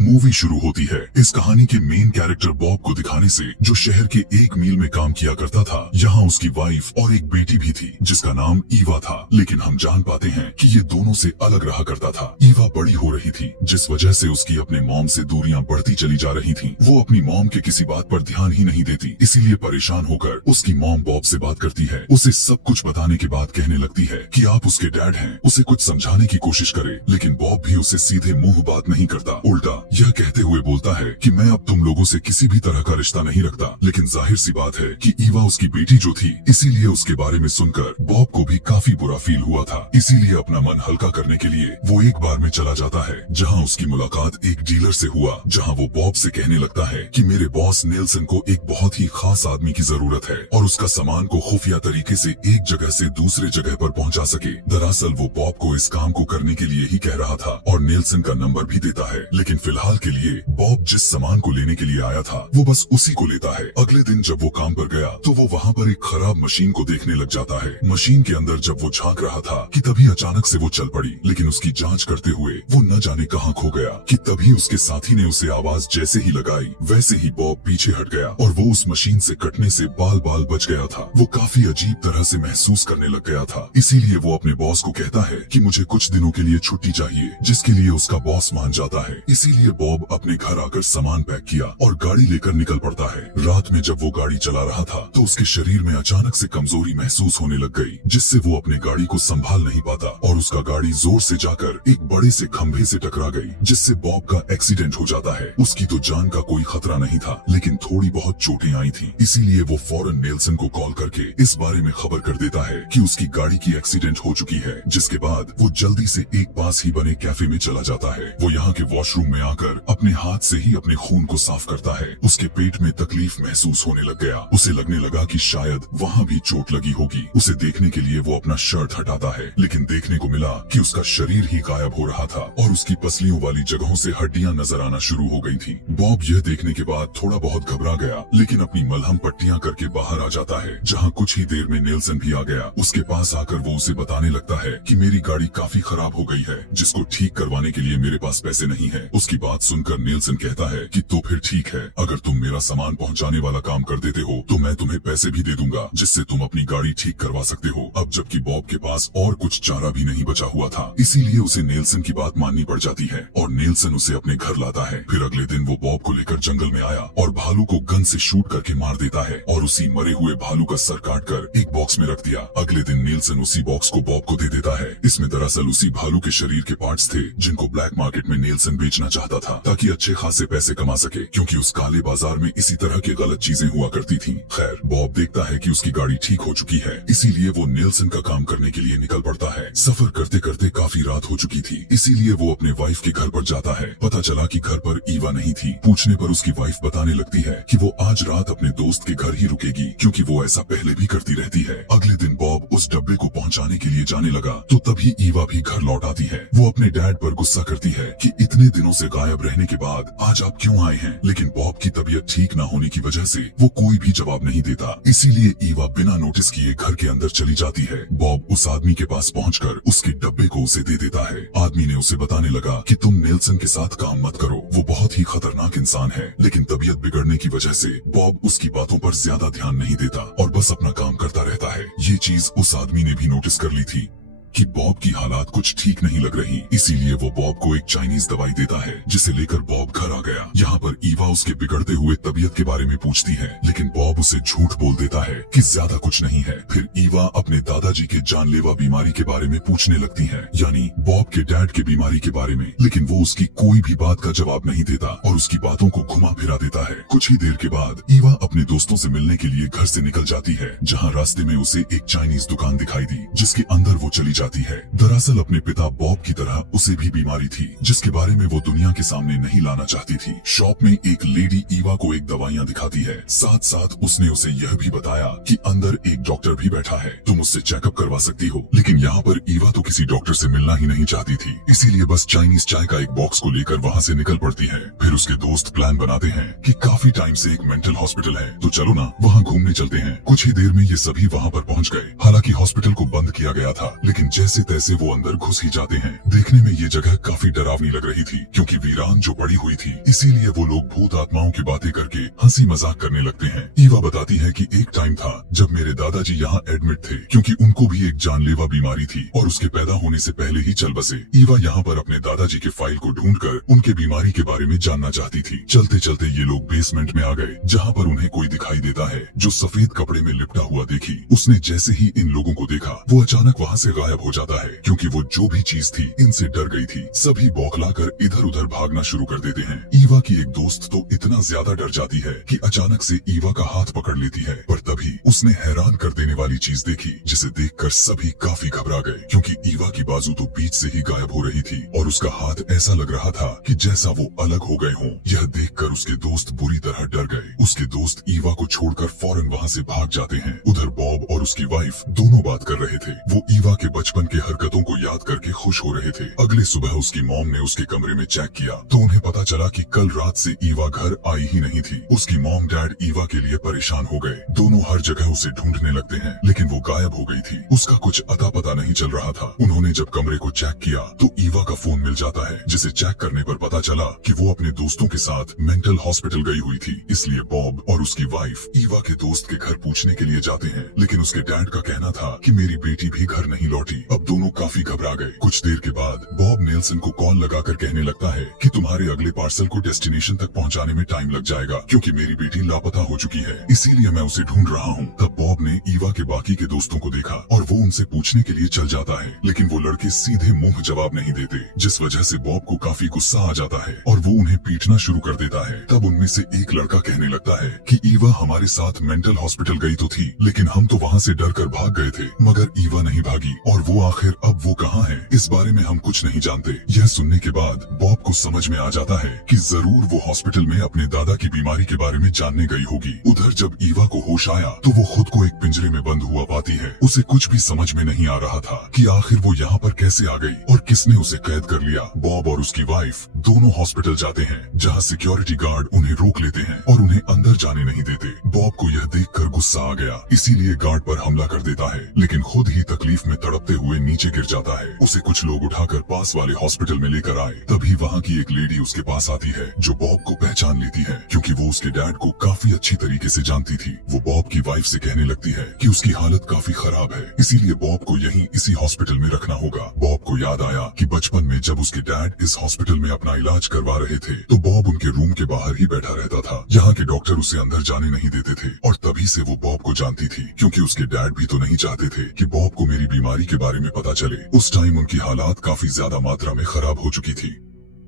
Movie शुरू होती है इस कहानी के मेन कैरेक्टर बॉब को दिखाने से, जो शहर के एक मील में काम किया करता था। यहाँ उसकी वाइफ और एक बेटी भी थी जिसका नाम ईवा था, लेकिन हम जान पाते हैं कि ये दोनों से अलग रहा करता था। ईवा बड़ी हो रही थी, जिस वजह से उसकी अपने मॉम से दूरियां बढ़ती चली जा रही थीं। वो अपनी मॉम के किसी बात पर ध्यान ही नहीं देती, इसीलिए परेशान होकर उसकी मॉम बॉब से बात करती है। उसे सब कुछ बताने के बाद कहने लगती है कि आप उसके डैड हैं, उसे कुछ समझाने की कोशिश करे, लेकिन बॉब भी उसे सीधे मुंह बात नहीं करता। उल्टा यह कहते हुए बोलता है कि मैं अब तुम लोगों से किसी भी तरह का रिश्ता नहीं रखता। लेकिन जाहिर सी बात है कि ईवा उसकी बेटी जो थी, इसीलिए उसके बारे में सुनकर बॉब को भी काफी बुरा फील हुआ था। इसीलिए अपना मन हल्का करने के लिए वो एक बार में चला जाता है, जहाँ उसकी मुलाकात एक डीलर से हुआ, जहाँ वो बॉब से कहने लगता है कि मेरे बॉस नेल्सन को एक बहुत ही खास आदमी की जरूरत है और उसका सामान को खुफिया तरीके से एक जगह से दूसरे जगह पर पहुँचा सके। दरअसल वो बॉब को इस काम को करने के लिए ही कह रहा था और नेल्सन का नंबर भी देता है, लेकिन फिलहाल के लिए बॉब जिस सामान को लेने के लिए आया था वो बस उसी को लेता है। अगले दिन जब वो काम पर गया तो वो वहाँ पर एक खराब मशीन को देखने लग जाता है। मशीन के अंदर जब वो झांक रहा था कि तभी अचानक से वो चल पड़ी, लेकिन उसकी जांच करते हुए वो न जाने कहाँ खो गया कि तभी उसके साथी ने उसे आवाज जैसे ही लगाई वैसे ही बॉब पीछे हट गया और वो उस मशीन से कटने से बाल बाल बच गया था। वो काफी अजीब तरह से महसूस करने लग गया था, इसीलिए वो अपने बॉस को कहता है कि मुझे कुछ दिनों के लिए छुट्टी चाहिए, जिसके लिए उसका बॉस मान जाता है। इसीलिए बॉब अपने घर आकर सामान पैक किया और गाड़ी लेकर निकल पड़ता है। रात में जब वो गाड़ी चला रहा था तो उसके शरीर में अचानक से कमजोरी महसूस होने लग गई, जिससे वो अपने गाड़ी को संभाल नहीं पाता और उसका गाड़ी जोर से जाकर एक बड़े से खंभे से टकरा गई, जिससे बॉब का एक्सीडेंट हो जाता है। उसकी तो जान का कोई खतरा नहीं था, लेकिन थोड़ी बहुत चोटें आई थी। इसीलिए वो फौरन नेल्सन को कॉल करके इस बारे में खबर कर देता है कि उसकी गाड़ी की एक्सीडेंट हो चुकी है, जिसके बाद वो जल्दी से एक पास ही बने कैफे में चला जाता है। वो यहाँ के वॉशरूम में आकर अपने हाथ से ही अपने खून को साफ करता है। उसके पेट में तकलीफ महसूस होने लग गया। उसे लगने लगा कि शायद वहाँ भी चोट लगी होगी। उसे देखने के लिए वो अपना शर्ट हटाता है, लेकिन देखने को मिला कि उसका शरीर ही गायब हो रहा था और उसकी पसलियों वाली जगहों से हड्डियां नजर आना शुरू हो गई थी। बॉब यह देखने के बाद थोड़ा बहुत घबरा गया, लेकिन अपनी मलहम पट्टियां करके बाहर आ जाता है, जहाँ कुछ ही देर में नेल्सन भी आ गया। उसके पास आकर वो उसे बताने लगता है कि मेरी गाड़ी काफी खराब हो गई है, जिसको ठीक करवाने के लिए मेरे पास पैसे नहीं है। उसकी बात सुनकर नेल्सन कहता है कि तो फिर ठीक है, अगर तुम मेरा सामान पहुंचाने वाला काम कर देते हो तो मैं तुम्हें पैसे भी दे दूंगा, जिससे तुम अपनी गाड़ी ठीक करवा सकते हो। अब जबकि बॉब के पास और कुछ चारा भी नहीं बचा हुआ था, इसीलिए उसे नेल्सन की बात माननी पड़ जाती है और नेल्सन उसे अपने घर लाता है। फिर अगले दिन वो बॉब को लेकर जंगल में आया और भालू को गन से शूट करके मार देता है और उसी मरे हुए भालू का सर काट कर एक बॉक्स में रख दिया। अगले दिन नेल्सन उसी बॉक्स को बॉब को दे देता है। इसमें दरअसल उसी भालू के शरीर के पार्ट्स थे, जिनको ब्लैक मार्केट में नेल्सन बेचना चाहता था ताकि अच्छे खासे पैसे कमा सके, क्योंकि उस काले बाजार में इसी तरह की गलत चीजें हुआ करती थीं। खैर, बॉब देखता है कि उसकी गाड़ी ठीक हो चुकी है, इसीलिए वो नेल्सन का काम करने के लिए निकल पड़ता है। सफर करते करते काफी रात हो चुकी थी, इसीलिए वो अपने वाइफ के घर पर जाता है। पता चला कि घर पर ईवा नहीं थी। पूछने पर उसकी वाइफ बताने लगती है कि वो आज रात अपने दोस्त के घर ही रुकेगी, क्योंकि वो ऐसा पहले भी करती रहती है। अगले दिन बॉब उस डब्बे को पहुंचाने के लिए जाने लगा तो तभी ईवा भी घर लौट आती है। वो अपने डैड पर गुस्सा करती है कि इतने दिनों से गायब रहने के बाद आज आप क्यों आए हैं, लेकिन बॉब की तबीयत ठीक न होने की वजह से वो कोई भी जवाब नहीं देता। इसीलिए ईवा बिना नोटिस किए घर के अंदर चली जाती है। बॉब उस आदमी के पास पहुंचकर उसके डब्बे को उसे दे देता है। आदमी ने उसे बताने लगा कि तुम नेल्सन के साथ काम मत करो, वो बहुत ही खतरनाक इंसान है। लेकिन तबीयत बिगड़ने की वजह से बॉब उसकी बातों पर ज्यादा ध्यान नहीं देता और बस अपना काम करता रहता है। ये चीज उस आदमी ने भी नोटिस कर ली थी कि बॉब की हालात कुछ ठीक नहीं लग रही, इसीलिए वो बॉब को एक चाइनीज दवाई देता है, जिसे लेकर बॉब घर आ गया। यहाँ पर ईवा उसके बिगड़ते हुए तबीयत के बारे में पूछती है, लेकिन बॉब उसे झूठ बोल देता है कि ज्यादा कुछ नहीं है। फिर ईवा अपने दादाजी के जानलेवा बीमारी के बारे में पूछने लगती है, यानी बॉब के डैड के बीमारी के बारे में, लेकिन वो उसकी कोई भी बात का जवाब नहीं देता और उसकी बातों को घुमा फिरा देता है। कुछ ही देर के बाद ईवा अपने दोस्तों से मिलने के लिए घर से निकल जाती है, जहाँ रास्ते में उसे एक चाइनीज दुकान दिखाई दी, जिसके अंदर वो चली जाती है। दरअसल अपने पिता बॉब की तरह उसे भी बीमारी थी, जिसके बारे में वो दुनिया के सामने नहीं लाना चाहती थी। शॉप में एक लेडी ईवा को एक दवाइयाँ दिखाती है, साथ साथ उसने उसे यह भी बताया कि अंदर एक डॉक्टर भी बैठा है, तुम उससे चेकअप करवा सकती हो। लेकिन यहाँ पर ईवा तो किसी डॉक्टर से मिलना ही नहीं चाहती थी, इसीलिए बस चाइनीज चाय का एक बॉक्स को लेकर वहाँ से निकल पड़ती है। फिर उसके दोस्त प्लान बनाते हैं कि काफी टाइम से एक मेंटल हॉस्पिटल है, तो चलो ना वहाँ घूमने चलते हैं। कुछ ही देर में ये सभी वहाँ पर पहुँच गए। हालांकि हॉस्पिटल को बंद किया गया था, लेकिन जैसे तैसे वो अंदर घुस ही जाते हैं। देखने में ये जगह काफी डरावनी लग रही थी क्योंकि वीरान जो पड़ी हुई थी, इसीलिए वो लोग भूत आत्माओं की बातें करके हंसी मजाक करने लगते हैं। ईवा बताती है कि एक टाइम था जब मेरे दादाजी यहाँ एडमिट थे क्योंकि उनको भी एक जानलेवा बीमारी थी और उसके पैदा होने से पहले ही चल बसे। ईवा यहाँ पर अपने दादाजी के फाइल को ढूंढकर उनके बीमारी के बारे में जानना चाहती थी। चलते चलते ये लोग बेसमेंट में आ गए जहाँ पर उन्हें कोई दिखाई देता है जो सफेद कपड़े में लिपटा हुआ देखी। उसने जैसे ही इन लोगों को देखा वो अचानक वहाँ से गायब हो जाता है क्योंकि वो जो भी चीज थी इनसे डर गई थी। सभी बौखलाकर इधर उधर भागना शुरू कर देते हैं। ईवा की एक दोस्त तो इतना ज्यादा डर जाती है कि अचानक से ईवा का हाथ पकड़ लेती है, पर तभी उसने हैरान कर देने वाली चीज देखी जिसे देखकर सभी काफी घबरा गए क्योंकि ईवा की बाजू तो बीच से ही गायब हो रही थी और उसका हाथ ऐसा लग रहा था कि जैसा वो अलग हो गए हों। यह देखकर उसके दोस्त बुरी तरह डर गए। उसके दोस्त ईवा को छोड़कर फौरन वहाँ से भाग जाते हैं। उधर बॉब और उसकी वाइफ दोनों बात कर रहे थे। वो ईवा के बचपन के हरकतों को याद करके खुश हो रहे थे। अगले सुबह उसकी मॉम ने उसके कमरे में चेक किया तो उन्हें पता चला कि कल रात से ईवा घर आई ही नहीं थी। उसकी मॉम डैड ईवा के लिए परेशान हो गए। दोनों हर जगह उसे ढूंढने लगते हैं लेकिन वो गायब हो गई थी। उसका कुछ अता पता नहीं चल रहा था। उन्होंने जब कमरे को चेक किया तो ईवा का फोन मिल जाता है जिसे चेक करने पर पता चला कि वो अपने दोस्तों के साथ मेंटल हॉस्पिटल गई हुई थी। इसलिए बॉब और उसकी वाइफ ईवा के दोस्त के घर पूछने के लिए जाते हैं लेकिन उसके डैड का कहना था कि मेरी बेटी भी घर नहीं लौटी। अब दोनों काफी घबरा गए। कुछ देर के बाद बॉब नेल्सन को कॉल लगाकर कहने लगता है कि तुम्हारे अगले पार्सल को डेस्टिनेशन तक पहुंचाने में टाइम लग जाएगा क्योंकि मेरी बेटी लापता हो चुकी है, इसीलिए मैं उसे ढूंढ रहा हूँ। तब बॉब ने ईवा के बाकी के दोस्तों को देखा और वो उनसे पूछने के लिए चल जाता है लेकिन वो लड़के सीधे मुंह जवाब नहीं देते, जिस वजह से बॉब को काफी गुस्सा आ जाता है और वो उन्हें पीटना शुरू कर देता है। तब उनमें से एक लड़का कहने लगता है कि ईवा हमारे साथ मेंटल हॉस्पिटल गई तो थी लेकिन हम तो वहाँ से डर कर भाग गए थे, मगर ईवा नहीं भागी और वो आखिर अब वो कहाँ है इस बारे में हम कुछ नहीं जानते। यह सुनने के बाद बॉब को समझ में आ जाता है कि जरूर वो हॉस्पिटल में अपने दादा की बीमारी के बारे में जानने गई होगी। उधर जब ईवा को होश आया तो वो खुद को एक पिंजरे में बंद हुआ पाती है। उसे कुछ भी समझ में नहीं आ रहा था कि आखिर वो यहाँ पर कैसे आ गई और किसने उसे कैद कर लिया। बॉब और उसकी वाइफ दोनों हॉस्पिटल जाते हैं जहाँ सिक्योरिटी गार्ड उन्हें रोक लेते हैं और उन्हें अंदर जाने नहीं देते। बॉब को यह देखकर गुस्सा आ गया, इसीलिए गार्ड पर हमला कर देता है लेकिन खुद ही तकलीफ में तड़पते हुए नीचे गिर जाता है। उसे कुछ लोग उठाकर पास वाले हॉस्पिटल में लेकर आए। तभी वहाँ की एक लेडी उसके पास आती है जो बॉब को पहचान लेती है क्योंकि वो उसके डैड को काफी अच्छी तरीके से जानती थी। वो बॉब की वाइफ से कहने लगती है कि उसकी हालत काफी खराब है, इसीलिए बॉब को यहीं इसी हॉस्पिटल में रखना होगा। बॉब को याद आया कि बचपन में जब उसके डैड इस हॉस्पिटल में अपना इलाज करवा रहे थे तो बॉब उनके रूम के बाहर ही बैठा रहता था। यहाँ के डॉक्टर उसे अंदर जाने नहीं देते थे और तभी से वो बॉब को जानती थी क्योंकि उसके डैड भी तो नहीं चाहते थे कि बॉब को मेरी बीमारी के बारे में पता चले। उस टाइम उनकी हालात काफी ज्यादा मात्रा में खराब हो चुकी थी।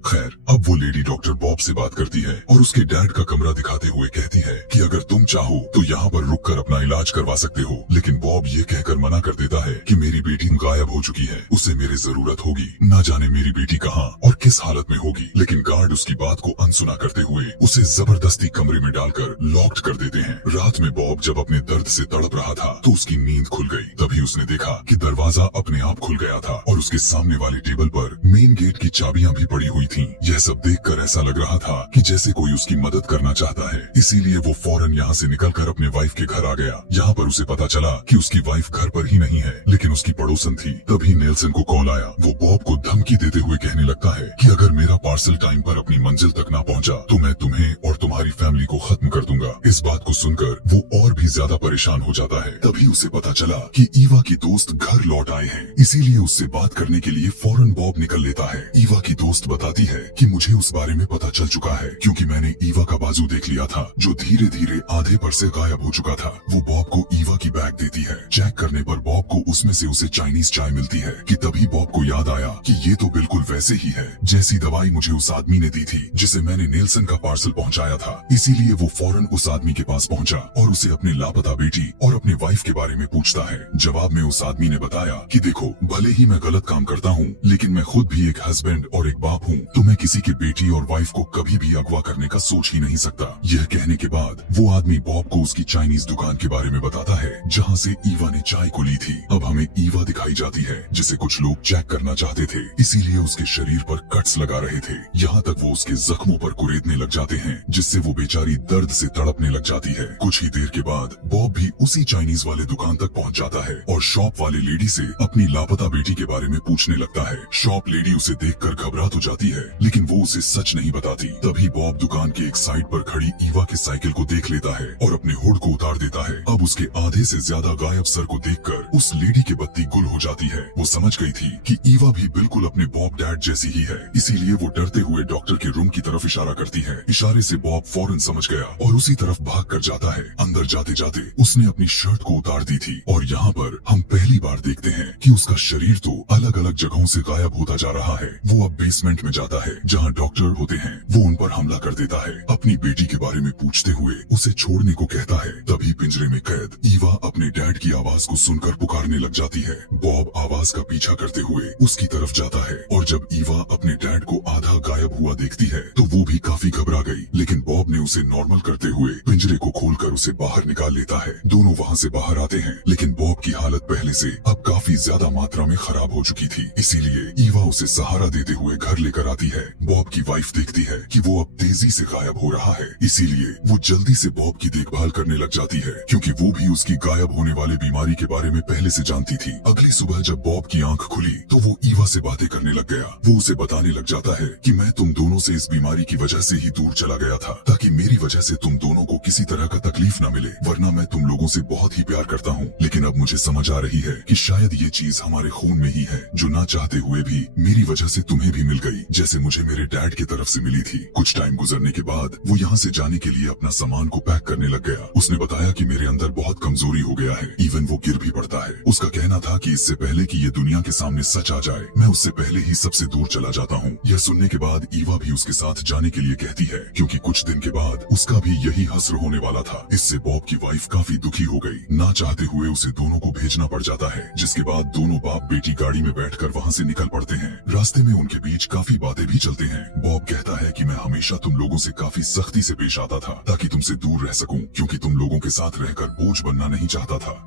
खैर, अब वो लेडी डॉक्टर बॉब से बात करती है और उसके डैड का कमरा दिखाते हुए कहती है कि अगर तुम चाहो तो यहाँ पर रुककर अपना इलाज करवा सकते हो, लेकिन बॉब ये कहकर मना कर देता है कि मेरी बेटी गायब हो चुकी है, उसे मेरी जरूरत होगी, ना जाने मेरी बेटी कहाँ और किस हालत में होगी। लेकिन गार्ड उसकी बात को अनसुना करते हुए उसे जबरदस्ती कमरे में डालकर लॉक्ड कर देते हैं। रात में बॉब जब अपने दर्द से तड़प रहा था तो उसकी नींद खुल गई। तभी उसने देखा कि दरवाजा अपने आप खुल गया था और उसके सामने वाले टेबल पर मेन गेट की चाबियां भी पड़ी हुई थी। यह सब देखकर ऐसा लग रहा था कि जैसे कोई उसकी मदद करना चाहता है, इसीलिए वो फौरन यहाँ से निकलकर अपने वाइफ के घर आ गया। यहाँ पर उसे पता चला कि उसकी वाइफ घर पर ही नहीं है लेकिन उसकी पड़ोसन थी। तभी नेल्सन को कॉल आया। वो बॉब को धमकी देते हुए कहने लगता है कि अगर मेरा पार्सल टाइम पर अपनी मंजिल तक ना पहुँचा तो मैं तुम्हें और तुम्हारी फैमिली को खत्म कर दूंगा। इस बात को सुनकर वो और भी ज्यादा परेशान हो जाता है। तभी उसे पता चला कि ईवा की दोस्त घर लौट आए हैं, इसीलिए उससे बात करने के लिए फौरन बॉब निकल लेता है। ईवा की दोस्त बताती है कि मुझे उस बारे में पता चल चुका है क्योंकि मैंने ईवा का बाजू देख लिया था जो धीरे धीरे आधे पर से गायब हो चुका था। वो बॉब को ईवा की बैग देती है। चेक करने पर बॉब को उसमें से उसे चाइनीज चाय मिलती है कि तभी बॉब को याद आया कि ये तो बिल्कुल वैसे ही है जैसी दवाई मुझे उस आदमी ने दी थी जिसे मैंने नेल्सन का पार्सल पहुंचाया था। इसीलिए वो फौरन उस आदमी के पास पहुंचा और उसे अपने लापता बेटी और अपने वाइफ के बारे में पूछता है। जवाब में उस आदमी ने बताया कि देखो, भले ही मैं गलत काम करता हूँ लेकिन मैं खुद भी एक हस्बैंड और एक बाप हूँ, तो मैं किसी के बेटी और वाइफ को कभी भी अगवा करने का सोच ही नहीं सकता। यह कहने के बाद वो आदमी बॉब को उसकी चाइनीज दुकान के बारे में बताता है जहाँ से ईवा ने चाय को ली थी। अब हमें ईवा दिखाई जाती है जिसे कुछ लोग चेक करना चाहते थे, इसीलिए उसके शरीर पर कट्स लगा रहे थे। यहाँ तक वो उसके जख्मों पर कुरेदने लग जाते हैं जिससे वो बेचारी दर्द से तड़पने लग जाती है। कुछ ही देर के बाद बॉब भी उसी चाइनीज वाले दुकान तक पहुँच जाता है और शॉप वाले लेडी से अपनी लापता बेटी के बारे में पूछने लगता है। शॉप लेडी उसे देखकर घबरा तो जाती है लेकिन वो उसे सच नहीं बताती। तभी बॉब दुकान के एक साइड पर खड़ी ईवा के साइकिल को देख लेता है और अपने हुड को उतार देता है। अब उसके आधे से ज्यादा गायब सर को देखकर उस लेडी की बत्ती गुल हो जाती है। वो समझ गई थी कि ईवा भी बिल्कुल अपने बॉब डैड जैसी ही है, इसीलिए वो डरते हुए डॉक्टर के रूम की तरफ इशारा करती है। इशारे से बॉब फौरन समझ गया और उसी तरफ भाग कर जाता है। अंदर जाते जाते उसने अपनी शर्ट को उतार दी थी और यहाँ पर हम पहली बार देखते हैं कि उसका शरीर तो अलग अलग जगहों से गायब होता जा रहा है। वो अब बेसमेंट में जाता है जहाँ डॉक्टर होते हैं। वो उन पर हमला कर देता है। अपनी बेटी के बारे में पूछते हुए उसे छोड़ने को कहता है। तभी पिंजरे में कैद ईवा अपने डैड की आवाज को सुनकर पुकारने लग जाती है। बॉब आवाज का पीछा करते हुए उसकी तरफ जाता है और जब ईवा अपने डैड को आधा गायब हुआ देखती है तो वो भी काफी घबरा गई, लेकिन बॉब ने उसे नॉर्मल करते हुए पिंजरे को खोलकर उसे बाहर निकाल लेता है। दोनों वहाँ से बाहर आते हैं लेकिन बॉब की हालत पहले से अब काफी ज्यादा मात्रा में खराब हो चुकी थी, इसीलिए ईवा उसे सहारा देते हुए घर लेकर आती है। बॉब की वाइफ देखती है कि वो अब तेजी से गायब हो रहा है, इसीलिए वो जल्दी से बॉब की देखभाल करने लग जाती है क्योंकि वो भी उसकी गायब होने वाले बीमारी के बारे में पहले से जानती थी। अगली सुबह जब बॉब की आंख खुली तो वो ईवा से बातें करने लग गया। वो उसे बताने लग जाता है कि मैं तुम दोनों से इस बीमारी की वजह से ही दूर चला गया था ताकि मेरी वजह से तुम दोनों को किसी तरह का तकलीफ न मिले, वरना मैं तुम लोगों से बहुत ही प्यार करता हूँ। लेकिन अब मुझे समझ आ रही है कि शायद ये चीज हमारे खून में ही है जो ना चाहते हुए भी मेरी वजह से तुम्हें भी मिल गई, जैसे मुझे मेरे डैड की तरफ से मिली थी। कुछ टाइम गुजरने के बाद वो यहाँ से जाने के लिए अपना सामान को पैक करने लग गया। उसने बताया कि मेरे अंदर बहुत कमजोरी हो गया है, इवन वो गिर भी पड़ता है। उसका कहना था कि इससे पहले कि ये दुनिया के सामने सच आ जाए मैं उससे पहले ही सबसे दूर चला जाता हूँ। यह सुनने के बाद ईवा भी उसके साथ जाने के लिए कहती है क्योंकि कुछ दिन के बाद उसका भी यही हस्र होने वाला था। इससे बॉब की वाइफ काफी दुखी हो गई। ना चाहते हुए उसे दोनों को भेजना पड़ जाता है, जिसके बाद दोनों बाप बेटी गाड़ी में बैठकर वहाँ से निकल पड़ते हैं। रास्ते में उनके बीच काफी बातें भी चलते हैं। बॉब कहता है कि मैं हमेशा तुम लोगों से काफी सख्ती से पेश आता था ताकि तुमसे दूर रह सकूं, क्योंकि तुम लोगों के साथ रहकर बोझ बनना नहीं चाहता था।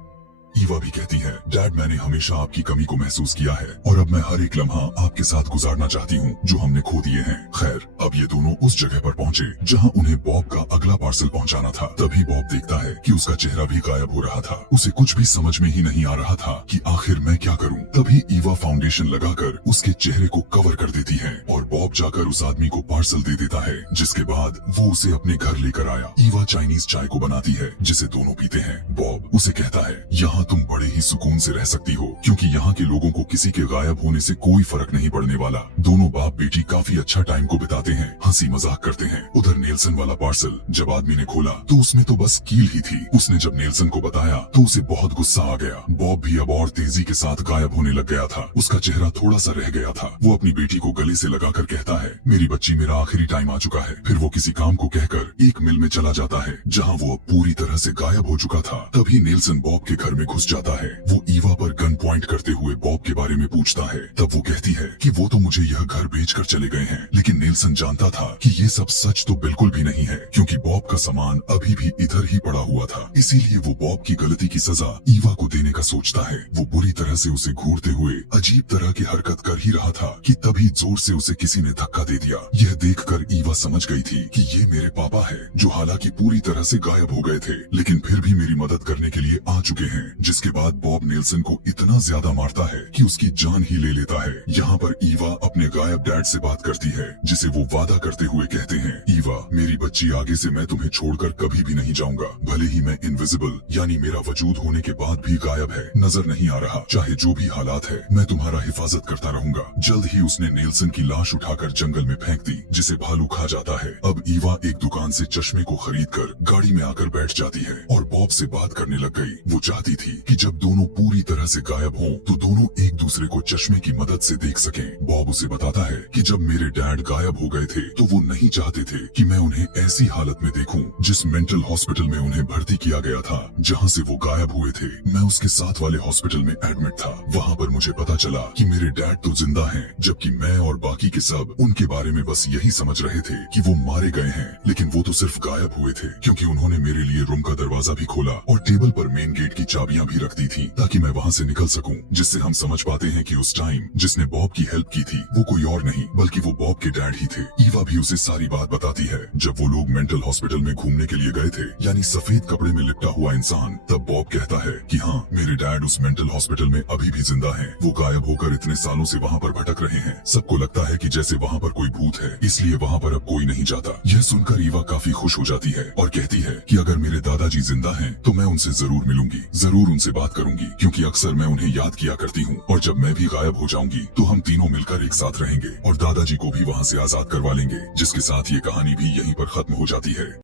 ईवा भी कहती है, डैड मैंने हमेशा आपकी कमी को महसूस किया है और अब मैं हर एक लम्हा आपके साथ गुजारना चाहती हूँ जो हमने खो दिए हैं। खैर अब ये दोनों उस जगह पर पहुँचे जहाँ उन्हें बॉब का अगला पार्सल पहुँचाना था। तभी बॉब देखता है कि उसका चेहरा भी गायब हो रहा था। उसे कुछ भी समझ में ही नहीं आ रहा था कि आखिर मैं क्या करूँ। तभी ईवा फाउंडेशन लगाकर उसके चेहरे को कवर कर देती है और बॉब जाकर उस आदमी को पार्सल दे देता है, जिसके बाद वो उसे अपने घर लेकर आया। ईवा चाइनीज चाय को बनाती है जिसे दोनों पीते हैं। बॉब उसे कहता है, यहाँ तुम बड़े ही सुकून से रह सकती हो क्योंकि यहाँ के लोगों को किसी के गायब होने से कोई फर्क नहीं पड़ने वाला। दोनों बाप बेटी काफी अच्छा टाइम को बिताते हैं, हंसी मजाक करते हैं। उधर नेल्सन वाला पार्सल जब आदमी ने खोला तो उसमें तो बस कील ही थी। उसने जब नेल्सन को बताया तो उसे बहुत गुस्सा आ गया। बॉब भी अब और तेजी के साथ गायब होने लग गया था। उसका चेहरा थोड़ा सा रह गया था। वो अपनी बेटी को गले से लगाकर कहता है, मेरी बच्ची मेरा आखिरी टाइम आ चुका है। फिर वो किसी काम को कहकर एक मिल में चला जाता है जहाँ वो अब पूरी तरह से गायब हो चुका था। तभी नेल्सन बॉब के घर में घुस जाता है। वो ईवा पर गन पॉइंट करते हुए बॉब के बारे में पूछता है। तब वो कहती है कि वो तो मुझे यह घर बेचकर चले गए हैं, लेकिन नेल्सन जानता था कि ये सब सच तो बिल्कुल भी नहीं है क्योंकि बॉब का सामान अभी भी इधर ही पड़ा हुआ था। इसीलिए वो बॉब की गलती की सजा ईवा को देने का सोचता है। वो बुरी तरह से उसे घूरते हुए अजीब तरह की हरकत कर ही रहा था कि तभी जोर से उसे किसी ने धक्का दे दिया। यह देखकर ईवा समझ गई थी कि ये मेरे पापा है जो हालांकि पूरी तरह से गायब हो गए थे लेकिन फिर भी मेरी मदद करने के लिए आ चुके हैं। जिसके बाद बॉब नेल्सन को इतना ज्यादा मारता है कि उसकी जान ही ले लेता है। यहाँ पर ईवा अपने गायब डैड से बात करती है जिसे वो वादा करते हुए कहते हैं, ईवा मेरी बच्ची आगे से मैं तुम्हें छोड़कर कभी भी नहीं जाऊंगा। भले ही मैं इनविजिबल यानी मेरा वजूद होने के बाद भी गायब है, नजर नहीं आ रहा, चाहे जो भी हालात है मैं तुम्हारा हिफाजत करता रहूंगा। जल्द ही उसने नेल्सन की लाश उठाकर जंगल में फेंक दी जिसे भालू खा जाता है। अब ईवा एक दुकान से चश्मे को खरीद कर गाड़ी में आकर बैठ जाती है और बॉब से बात करने लग गई। वो चाहती थी कि जब दोनों पूरी तरह से गायब हों तो दोनों एक दूसरे को चश्मे की मदद से देख सकें। बॉब उसे बताता है कि जब मेरे डैड गायब हो गए थे तो वो नहीं चाहते थे कि मैं उन्हें ऐसी हालत में देखूं जिस मेंटल हॉस्पिटल में उन्हें भर्ती किया गया था जहां से वो गायब हुए थे। मैं उसके साथ वाले हॉस्पिटल में एडमिट था। वहां पर मुझे पता चला कि मेरे डैड तो जिंदा हैं, जबकि मैं और बाकी के सब उनके बारे में बस यही समझ रहे थे कि वो मारे गए हैं, लेकिन वो तो सिर्फ गायब हुए थे क्योंकि उन्होंने मेरे लिए रूम का दरवाजा भी खोला और टेबल पर मेन गेट की चाबियां भी रख दी थी ताकि मैं वहां से निकल सकूं। जिससे हम समझ पाते हैं कि उस टाइम जिसने बॉब की हेल्प की थी वो कोई और नहीं बल्कि वो बॉब के डैड ही थे। ईवा भी उसे सारी बात बताती है। जब वो लोग मेंटल हॉस्पिटल में घूमने के लिए गए थे, यानी सफेद कपड़े में लिपटा हुआ इंसान, तब बॉब कहता है कि हाँ, मेरे डैड उस मेंटल हॉस्पिटल में अभी भी जिंदा हैं। वो गायब होकर इतने सालों से वहाँ पर भटक रहे हैं। सबको लगता है कि जैसे वहाँ पर कोई भूत है, इसलिए वहाँ पर अब कोई नहीं जाता। यह सुनकर ईवा काफी खुश हो जाती है और कहती है कि अगर मेरे दादाजी जिंदा हैं तो मैं उनसे जरूर मिलूंगी, जरूर उनसे बात करूंगी, क्योंकि अक्सर मैं उन्हें याद किया करती हूँ और जब मैं भी गायब हो जाऊंगी तो हम तीनों मिलकर एक साथ रहेंगे और दादाजी को भी वहाँ से आजाद करवा लेंगे। जिसके साथ ये कहानी भी यहीं पर खत्म हो जाती है।